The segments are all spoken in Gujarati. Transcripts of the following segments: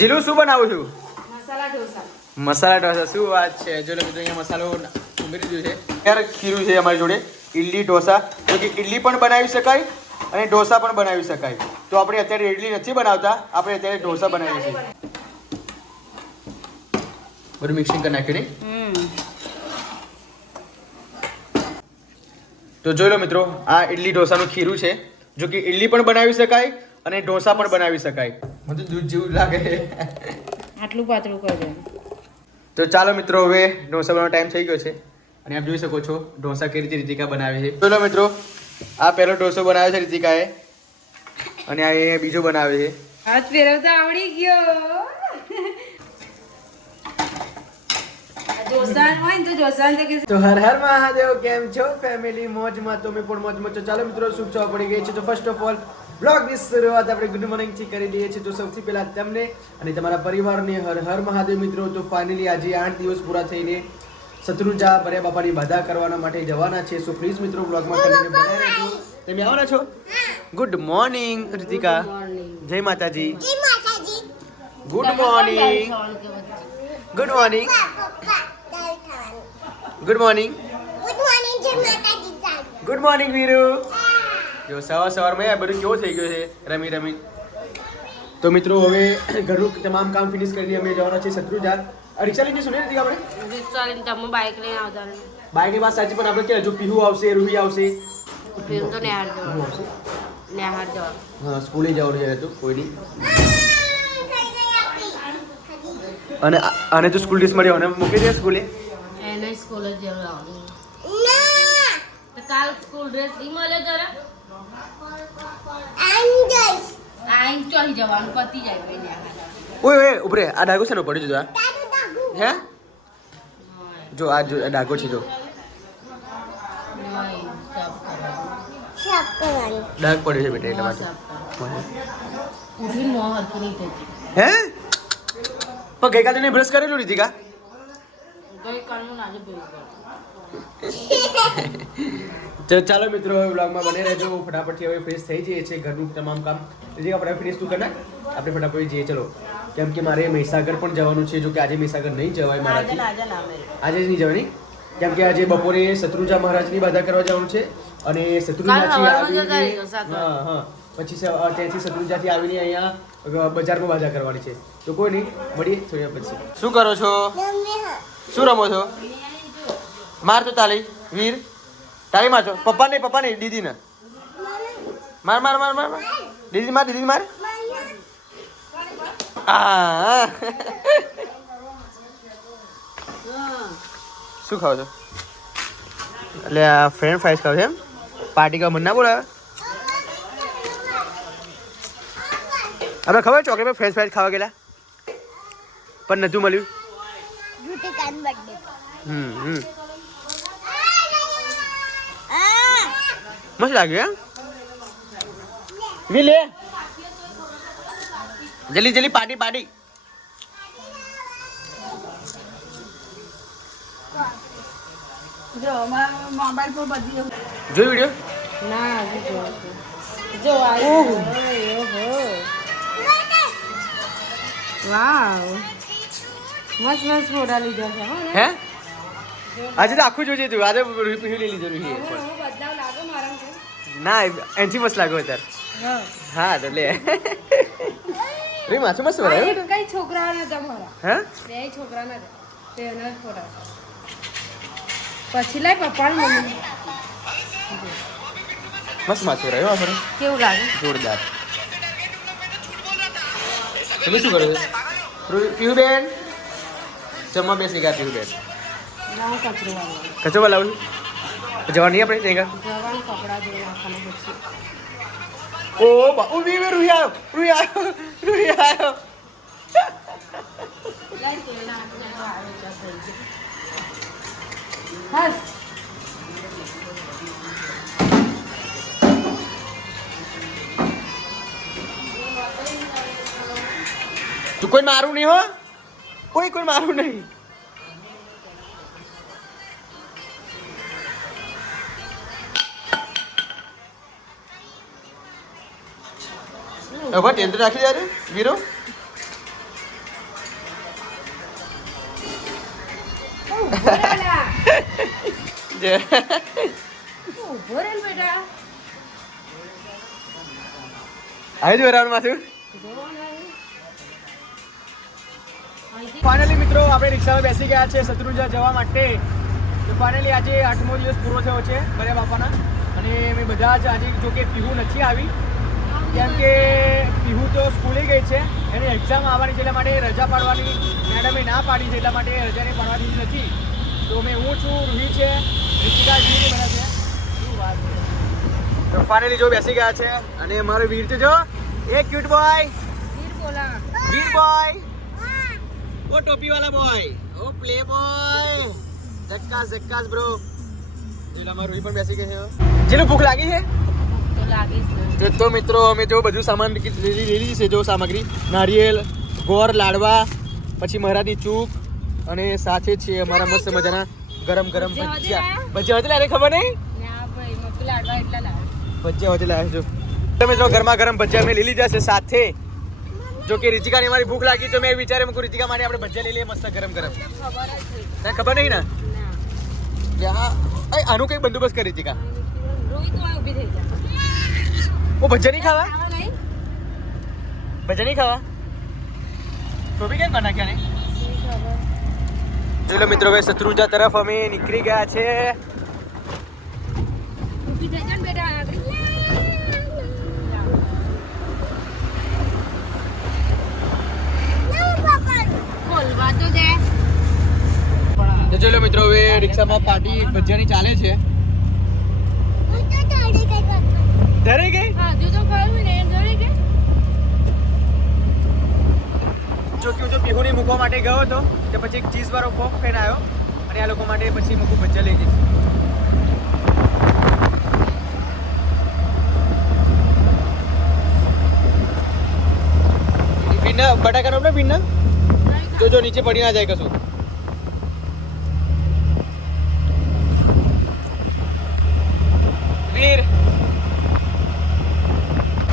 જીલું શું બનાવું છું? મસાલા ઢોસા. મસાલા ઢોસા. શું વાત છે? જો મિત્રો અહીંયા મસાલો ઉમેરી દીધું છે. યાર ખીરું છે અમારી જોડે, ઇડલી ઢોસા. તો કે ઇડલી પણ બનાવી શકાય અને ઢોસા પણ બનાવી શકાય. તો આપણે અત્યારે ઇડલી નથી બનાવતા, આપણે અત્યારે ઢોસા બનાવીએ છીએ. બધું મિક્સિંગ કરી નાખ્યું નહીં? તો જોઈ લો મિત્રો, આ ઇડલી ઢોસાનું ખીરું છે. જો કે ઇડલી પણ બનાવી શકાય અને ઢોસા પણ બનાવી શકાય. મને દૂધ જેવું લાગે. આટલું પાતળું કરજો. તો ચાલો મિત્રો, હવે ઢોસા બનાવવાનો ટાઈમ થઈ ગયો છે અને આપ જોઈ શકો છો ઢોસા કેવી રીતે રીતિકા બનાવે છે. જોઈ લો મિત્રો, આ પહેલો ઢોસો બનાવે છે રીતિકાએ અને આ એ બીજો બનાવે છે. હાથ ફેરવતા આવડી ગયો. તો હર હર મહાદેવ, કેમ છો ફેમિલી? મોજમાં તો મેં પણ મોજમાં છો. ચાલો મિત્રો, શુભ સવાર પડી ગઈ છે. તો ફર્સ્ટ ઓફ ઓલ બ્લોગની શરૂઆત આપણે ગુડ મોર્નિંગ થી કરી દઈએ છીએ. તો સૌથી પહેલા તમને અને તમારા પરિવારને હર હર મહાદેવ મિત્રો. તો ફાઇનલી આજે 8 દિવસ પૂરા થઈને શત્રુંજા ભર્યા બાપાની બાધા કરવાના માટે જવાના છે. સો પ્લીઝ મિત્રો, બ્લોગમાં કરીને બનાવી રહેજો. તમે આવવાના છો? Good morning Ritika. જય માતાજી. Good morning. Good morning. Good morning. Good morning Viru. જો સવારમાં યાર બધું કેવો થઈ ગયો છે રમી રમી. તો મિત્રો, હવે ઘરનું તમામ કામ ફિનિશ કરીને અમે જવાના છે શત્રુંજા. રિક્ષા લઈને જશું ને રીતિકા આપણે? રિક્ષા લઈને તમે બાઇક લઈને આવતા રહો. બાઇકની વાત સાચી, પણ આપણે ક્યાં જો પીહુ આવશે, રૂહી આવશે. પીહુ તો નેહાર જવાનું. નેહાર જવાનું. હા, સ્કૂલે જવાનું છે તું કોઈ નહીં. અને તું સ્કૂલ ડ્રેસ મળ્યો અને મૂકી દે સ્કૂલે. એને સ્કૂલ જ જવાનું. તો કાલ સ્કૂલ ડ્રેસ ઈ મળે જરા. આઈન ચોહી જવાનું પતી જાય ભાઈ નેહાર. ઓય ઉભરે, આ ડાગો છે ને પડી જજો. હે જો આ જો ડાગો છે જો. ડાગ પડ્યો છે બેટા એટલા માટે. ઉઠીને મોં હરખી નહીં થતી. હે પણ ગઈકાલે નહીં બ્રશ કરેલું રીતિકા? ગઈકાલનું આજે ભેગું કર. તો ચાલો મિત્રો, વ્લોગમાં બને રહેજો. ફટાફટથી હવે ફ્રેશ થઈ જઈએ છીએ. ઘરનું તમામ કામ રીતિકા આપણે ફિનિશ તું કરી નાખ. આપણે ફટાફટ જઈએ. ચલો, કેમ કે મારે મહીસાગર પણ જવાનું છે. જો કે આજે મહીસાગર નહીં જવાય મારાથી. આજે જ નહીં જવાની, કેમ કે આજે બપોરે શત્રુંજા મહારાજની બાધા કરવા જવાનું છે. અને શત્રુંજાથી આવીને હા પછી ત્યાંથી શત્રુંજાથી આવીને અહીંયા બજારમાં બાધા કરવાની છે. તો કોઈ નહીં, મળીએ થોડી વાર પછી. શું કરો છો? શું રમો છો? માર તો તાલી વીર, તાલી માર છો. પપ્પા નહીં દીદી ને માર. દીદી માર. શું ખાવ છો? એટલે આ ફ્રેન્ચ ફ્રાઈઝ ખાવ છે એમ? પાર્ટી કા મન ના બોલાવે? આપણે ખબર ચોકલેટ પર ફ્રેન્ચ ફ્રાઈઝ ખાવા ગયેલા પણ નતું મળ્યું. મસ્ત લાગ્યું. લે જલ્દી પાર્ટી. જો મોબાઈલ પર બધી જોઈ વિડિયો? ના જો આયો. વાવ, મસ્ત ફોટા લીધા છે. હે આજે તો આખું જોજે તું. આજે પીહુ લઈ લીધો રૂહી. બદલાવ લાગે મારા. ના એનથી મસ્ત લાગ્યો અત્યારે. હા તો લે રે માછું મસ્ત બનાવ્યું. કઈ છોકરા નતા મારા. હે બે છોકરા નતા તેના ફોટા. પછી લાય પપ્પા મમ્મી. મસ્ત માછું રહ્યો આપણે. કેવું લાગે? જોરદાર. તમે શું કરો છો? પીહુ બેન જમવા બેસી ગયા. પીહુ બેન લાવ કચરો વાળો. કચો લાવું જવા નહીં આપણે ત્યાં. જવાનું કપડા ધોઈ નાખવાના પછી. ઓ બા રૂહી આવ્યો. બસ તું કોઈ મારું નહીં હો. કોઈ મારું નહીં. હવે ટેન્ડર રાખી દે વીરો. ઉભો રહે લા. જે ઉભો રહે ને બેટા. આવી જો રાઉન્ડ માંથી જોવો ને. અહીંથી ફાઇનલી મિત્રો આપણે રિક્ષામાં બેસી ગયા છે શત્રુંજા જવા માટે. તો ફાઇનલી આજે 8મો દિવસ પૂરો થયો છે ભર્યા બાપાના. અને અમે બધા જ આજે જો કે પીહુ નથી આવી, કેમ કે પીહુ તો સ્કૂલે ગઈ છે, એની એક્ઝામ આવવાની છે, એટલા માટે રજા પાડવાની મેડમે ના પાડી છે, એટલા માટે રજાને પાડવા દીધી નથી. તો મેં હું છું, રૂહી છે, રિતિકા જી બધા છે. શું વાત છે. તો ફાઇનલી જો બેસી ગયા છે અને મારો વીર તો જો એક ક્યુટ બોય, વીર બોલા. વીર બોય, ઓ ટોપી વાળા બોય, ઓ પ્લે બોય, ઝક્કાસ ઝક્કાસ બ્રો. જેલા મારો રૂહી પણ બેસી ગઈ છે. જેનું ભૂખ લાગી છે તો લાગે છે. તો મિત્રો અમે જો બધું સામાન લીધી છે, જો સામગ્રી નારિયેલ, ગોળ, લાડવા, પછી મરાઠી ચૂક અને સાથે છે અમારા મસ્ત મજાના ગરમ ગરમ ભજીયા. ભજીયા હોતે લાવે ખબર નહીં, ના ભાઈ મમ્મી લાડવા એટલા લાવે. ભજીયા હોતે લાવે જો તમે જો ગરમા ગરમ ભજીયા મેં લઈ લીધા છે સાથે. જો કે રીતિકાને મારી ભૂખ લાગી તો મેં વિચારે મૂકું રીતિકા માટે આપણે ભજીયા લઈ લઈએ મસ્ત ગરમ ગરમ. ખબર જ નહીં. તને ખબર નહીં ને ના. કે આનું કઈ બંદોબસ્ત કરી રીતિકા. રોહિત તો ઊભી થઈ જા. ઓ ભજીયા નહીં ખાવા, ખાવા નહીં. ભજીયા નહીં ખાવા તો બી કેમ નાખ્યા નહીં. ચલો મિત્રો હવે શત્રુંજા તરફ અમે નીકળી ગયા છે. ઊભી થઈ જા ને બેટા આગળ. બોલવા તો દે. તો ચલો મિત્રો હવે રિક્ષામાં પાર્ટી ભજીયાની ચાલે છે. ધરે ગઈ હા જો તો ખાયું ને એમ જોઈ કે જો કે હું જો પીહુની મૂકવા માટે ગયો હતો તો પછી એક ચીઝ વાળો ફોક ખાઈને આવ્યો અને આ લોકો માટે પછી મૂકું ભજીયા લઈ જઈશ. પીના બટાકાનો આપણે પીના જો નીચે પડી ના જાય કશું. વીર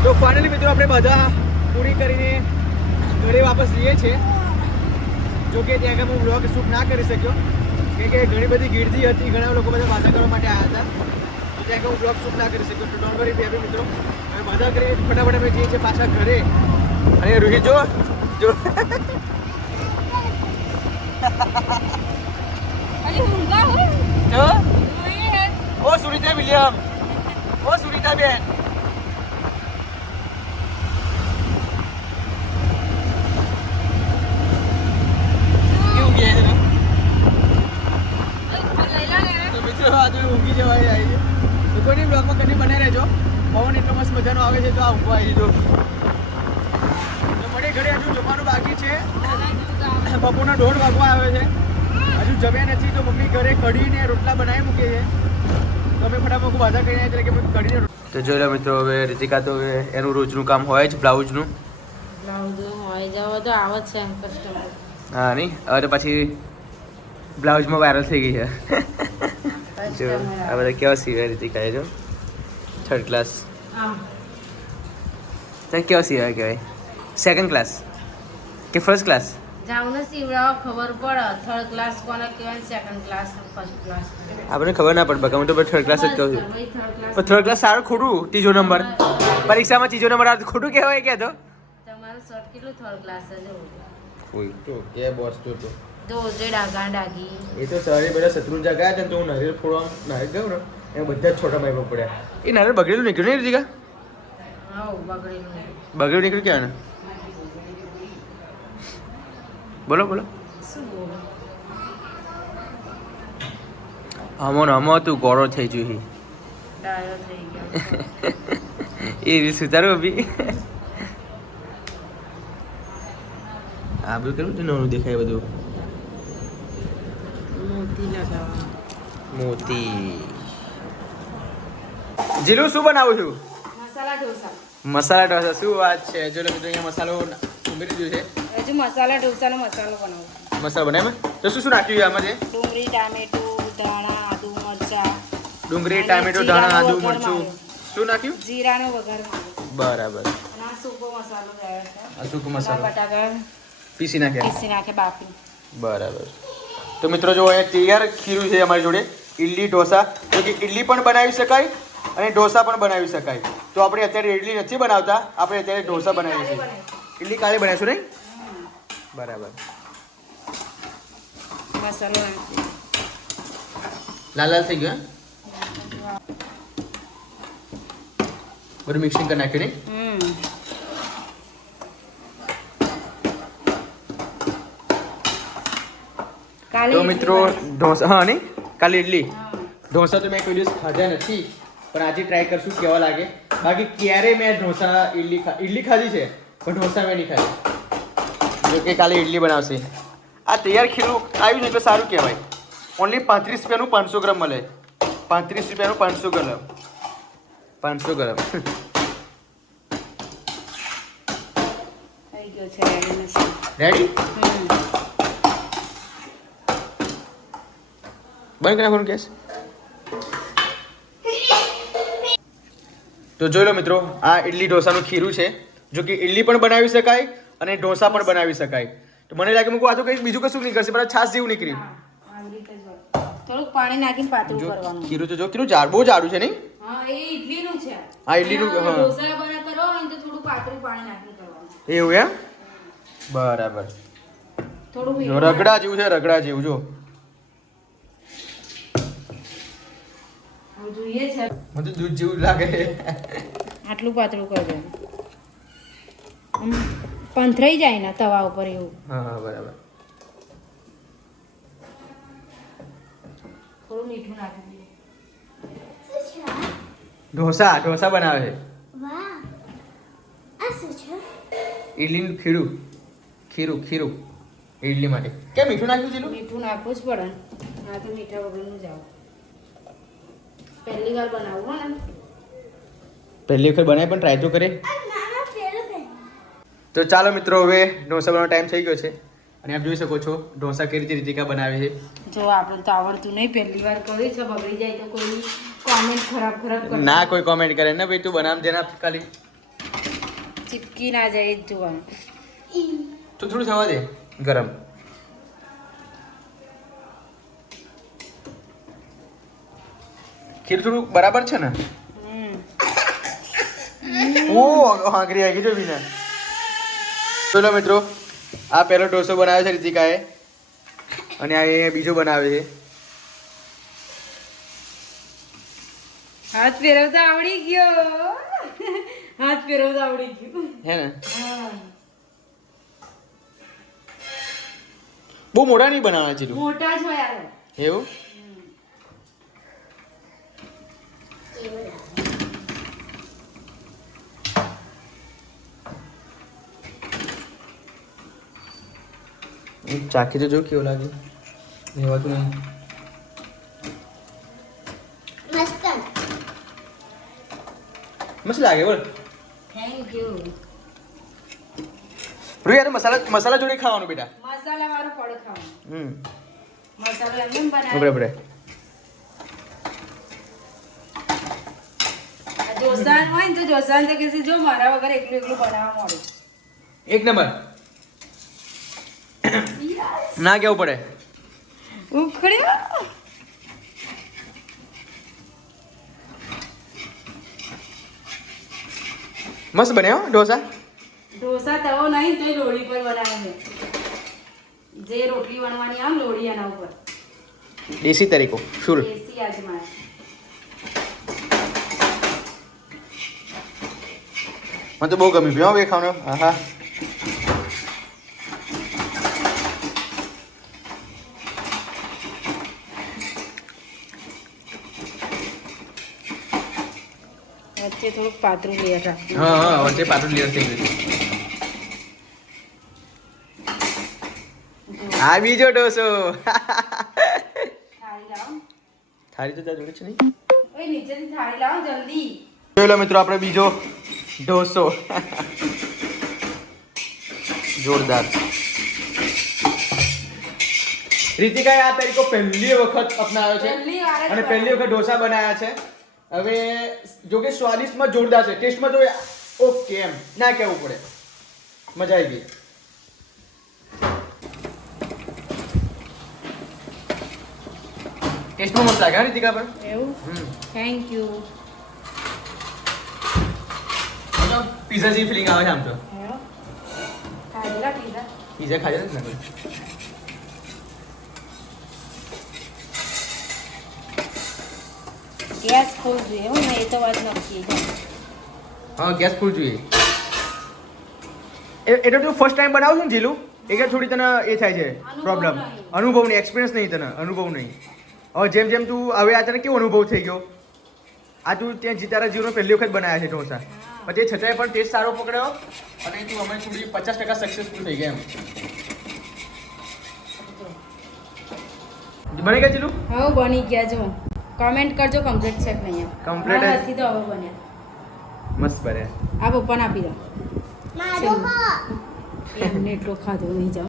તો ફાઇનલી મિત્રો આપણે બધા પૂરી કરીને ઘરે વાપસ જઈએ છીએ. જો કે ત્યાં આગળ હું બ્લોગ શૂટ ના કરી શક્યો, કેમ કે ઘણી બધી ગીર્દી હતી, ઘણા લોકો બધા વાતા કરવા માટે આવ્યા હતા, તો ત્યાં આગળ હું બ્લોગ શૂટ ના કરી શક્યો. તો ડોન્ટ વરી બેબી મિત્રો, હવે મજા કરી ફટાફટ અમે જઈએ છીએ પાછા ઘરે. અને રોહિત જો અરે ઊંઘા હો જો ઓય ઓ સુરિતા વિલિયમ, ઓ સુરિતા બેન. કેવું ગયા છે લઈલા ને તો મિત્રો આ તો ઊંઘી જવાય આવી છે. તો કોઈની બ્લોગમાં કદી બનાવી રહેજો. પવન એટલો મસ્ત મજાનો આવે છે તો આ ઊંઘવા આવી જો. તો મળે ઘરે, હજુ જમવાનું બાકી છે. બપોરના 1:30 વાગવા આવે છે, હજુ જમ્યા નથી. તો મમ્મી ઘરે કઢીને રોટલા બનાવી મૂકે છે, તો અમે ફટાફટ બાધા કરીને એટલે કે કઢીને. તો જોઈ લો મિત્રો, હવે રીતિકા તો હવે એનું રોજનું કામ હોય જ, બ્લાઉઝનું. બ્લાઉઝ હોય જાવ તો આવે છે કસ્ટમર. હા નહીં, હવે તો પછી બ્લાઉઝમાં વાયરલ થઈ ગઈ છે. જો આ બધા કેવા સિવાય રીતિકાએ જો 3rd ક્લાસ. તો કેવા સિવાય કહેવાય, 2nd ક્લાસ કે 1st ક્લાસ? જાવ ને સીવડાવો ખબર પડે 3rd ક્લાસ કોને કહેવાય, 2nd ક્લાસ, 1st ક્લાસ. આપણને ખબર ના પડે, બકા હું તો 3rd ક્લાસ જ કહું છું. ભાઈ 3rd ક્લાસ. પણ 3rd ક્લાસ સારું ખોટું, ત્રીજો નંબર પરીક્ષામાં ત્રીજો નંબર આવે ખોટું કહેવાય કે તો તમારું શર્ટ કેટલું 3rd ક્લાસ છે જો. કોઈ તો કે બોસ તો જો જે ડાગા ડાગી. એ તો સારી બધા શત્રુંજા ગયા હતા ને તો હું નારિયેળ ફોડવા નારિયેળ ગયો ને એ બધા જ છોટા ભાઈ પડ્યા. એ નારિયેળ બગડેલું નીકળ્યું નહીં રીતિકા? હા બગડેલું નહીં. બગડેલું નીકળ્યું ક્યાં ને? બોલો બોલો. શું બોલું? હમો ને હમો તું ગોળો થઈ જઈ. ડાયો થઈ ગયો. એ રીલ સુધારો અભી. આ બધું કેવું નાનું દેખાય બધું. મોતી લગાવવા. મોતી. જીલું શું બનાવું છું? મસાલા ઢોસા. મસાલા ઢોસા. શું વાત છે? જો મિત્રો અહીંયા મસાલો ઉમેરી દીધો છે. હજુ મસાલા ઢોસાનો મસાલો બનાવું. મસાલો બનાવ્યો તો શું શું નાખ્યું આમાં છે? ડુંગળી ટામેટું ધાણા આદુ મરચા. ડુંગળી ટામેટો ધાણા આદુ મરચું. શું નાખ્યું? જીરાનો વઘાર માર્યો. બરાબર. અને આ સૂકો મસાલો રહ્યો છે. આ સૂકો મસાલો બટાકા પીસી નાખ્યા. પીસી નાખે બાફી. બરાબર. તો મિત્રો જો અહીંયા તૈયાર ખીરું છે અમારી જોડે ઇડલી ઢોસા, જો કે ઇડલી પણ બનાવી શકાય અને ઢોસા પણ બનાવી શકાય. તો આપણે અત્યારે ઇડલી નથી બનાવતા, આપણે અત્યારે ઢોસા બનાવીએ છીએ. ઇડલી કાલે બનાવીશું નહીં? બરાબર. મસાલો લાલ લાલ થઈ ગયો. બધું મિક્સિંગ કરી નાખ્યું નહીં? તો મિત્રો ઢોસા, હા નહીં, કાલે ઇડલી ઢોસા તો મેં કોઈ દિવસ ખાધા નથી, પણ આજે ટ્રાય કરશું કેવા લાગે. બાકી ક્યારે મેં ઢોસા ઇડલી ખાધી છે, પણ ઢોસા મેં નહીં ખાધી. જો કે કાલે ઇડલી બનાવશે. આ તૈયાર ખીરું આવ્યું છે એટલે સારું કહેવાય. ઓનલી 35 રૂપિયાનું 500 ગ્રામ મળે. 35 રૂપિયાનું 500 ગ્રામ. 500 ગ્રામ. થઈ ગયો છે રેડી? બંધ કરી નાખવાનું ગેસ. તો જોઈ લો મિત્રો, આ ઇડલી ઢોસાનું ખીરું છે. જો કે ઇડલી પણ બનાવી શકાય અને ઢોસા પણ બનાવી શકાય. તો મને લાગે મૂકું આ તો કંઈક બીજું કશું નીકળશે, પણ છાશ જેવું નીકળ્યું. થોડુંક પાણી નાખીને પાતળું જો કરવાનું. ખીરું તો જો કેટલું જાડું, બહુ જાડું છે નહીં? હા, એ ઇડલીનું છે. આ ઇડલીનું, હા. ઢોસા બના કરો ને તો થોડું પાતળું પાણી નાખીને કરવાનું. એવું એમ? બરાબર. થોડું જો રગડા જેવું છે, રગડા જેવું જો. હવે જોઈએ છે. મને તો દૂધ જેવું લાગે. આટલું પાતળું કરજો. પંથરાઈ જાય ને તવા ઉપર એવું. હા હા, બરાબર. થોડું મીઠું નાખી દઈએ. ઢોસા બનાવે છે. વાહ, આ શું છે? ઇડલીનું ખીરું ઇડલી માટે. કેમ મીઠું નાખ્યું છે? મીઠું નાખવું જ પડે ને. આ તો મીઠા વગરનું જ આવે. પહેલી વાર બનાવવું ને. પહેલી વખત બનાવી પણ ટ્રાય તો કરે. આ નાના પેલું છે. તો ચાલો મિત્રો, હવે ઢોસા બનાવવાનો ટાઈમ થઈ ગયો છે અને આપ જોઈ શકો છો ઢોસા કેવી રીતે રીતિકા બનાવે છે. જો આપણે તો આવડતું નહીં, પહેલી વાર કર્યું છે. બગડી જાય તો કોઈ કોમેન્ટ ખરાબ કરે. ના કોઈ કોમેન્ટ કરે ને ભાઈ, તું બનાવ જેના ખાલી ચીપકી ના જાય એ જ જોવાનું. તો થોડું થવા દે ગરમ. ખીર થોડું બરાબર છે ને? ઓ હાંગરી આવી ગઈ જો વિના. ચલો મિત્રો, આ પહેલો ઢોસો બનાવ્યો છે રીતિકાએ અને આ એ બીજો બનાવે છે. હાથ ફેરવતા આવડી ગયો. હાથ ફેરવતા આવડી ગયું. હે ને? હા. બહુ મોટા નહીં બનાવવાના છે તું. મોટા છો યાર. એવું? ચાખી તો જો કેવું લાગે. એવાતું નહીં. મસ્ત. મસ્ત લાગે બોલ. Thank you. રૂ યાર, મસાલા જોડે ખાવાનું બેટા. મસાલા વાળું પડે ખાવાનું. મસાલો એમ બનાવે. બરાબર. જોસાન હોય ને તો જોસાન તો કહેશે જો મારા વગર એકલું બનાવવા મળે. એક નંબર. ના કેવું પડે. ઉખડ્યો. મસ્ત બન્યો ઢોસા. ઢોસા તવો નહીં તો લોડી પર બનાવે છે. જે રોટલી વણવાની આમ લોડી એના ઉપર. દેશી તરીકો શુલ. દેશી આજમાય. મને તો બહુ ગમ્યું ભાઈ હવે ખાવાનું. આહા. વચ્ચે થોડુંક પાતળું લેયર રાખવું. હા વચ્ચે પાતળું લેયર થઈ ગયું. આ બીજો ઢોસો. થાળી લાવો. થાળી તો ત્યાં જોડે છે નહીં. ઓય નીચેથી થાળી લાવો જલ્દી. જોઈ લો મિત્રો, આપણે બીજો ઢોસો. જોરદાર. રીતિકાએ આ તરીકો પહેલી વખત અપનાવ્યો છે પહેલી વાર જ અને પહેલી વખત ઢોસા બનાવ્યા છે. હવે જો કે સ્વાદિષ્ટમાં જોરદાર છે, ટેસ્ટમાં તો ઓકે એમ ના કહેવું પડે. મજા આવી ગઈ. ટેસ્ટમાં મસ્ત લાગે હા રીતિકા પર એવું થેન્ક યુ. પીઝા જેવી ફિલિંગ આવે છે આમ તો ખાધેલા પીઝા? પીઝા ખાઈ ને કોઈ ગેસ ફૂલ જોઈએ હો ને, એ તો વાત નક્કી છે. હા ગેસ ફૂલ જોઈએ. એટલે તું ફર્સ્ટ ટાઈમ બનાવું છું ને જીલું એટલે થોડી તને એ થાય છે પ્રોબ્લેમ. અનુભવ નહીં, એક્સપિરિયન્સ નહીં તને, અનુભવ નહીં. હવે જેમ જેમ તું હવે આ તને કેવો અનુભવ થઈ ગયો? આ તું ત્યાં તારા જીવનો પહેલી વખત બનાવ્યા છે ઢોસા, પણ તે છતાંય પણ ટેસ્ટ સારો પકડ્યો અને તું અમે થોડી 50% સક્સેસફુલ થઈ ગયા એમ. બની ગયા જીલું? હવે બની ગયા જો. કમેન્ટ કરજો કમ્પ્લીટ છે કે નહીં. Complete જ. નથી તો હવે બન્યા. મસ્ત બને. આ પપ્પાને આપી દો. મારો એમને એટલો ખાધો નહીં જાઓ.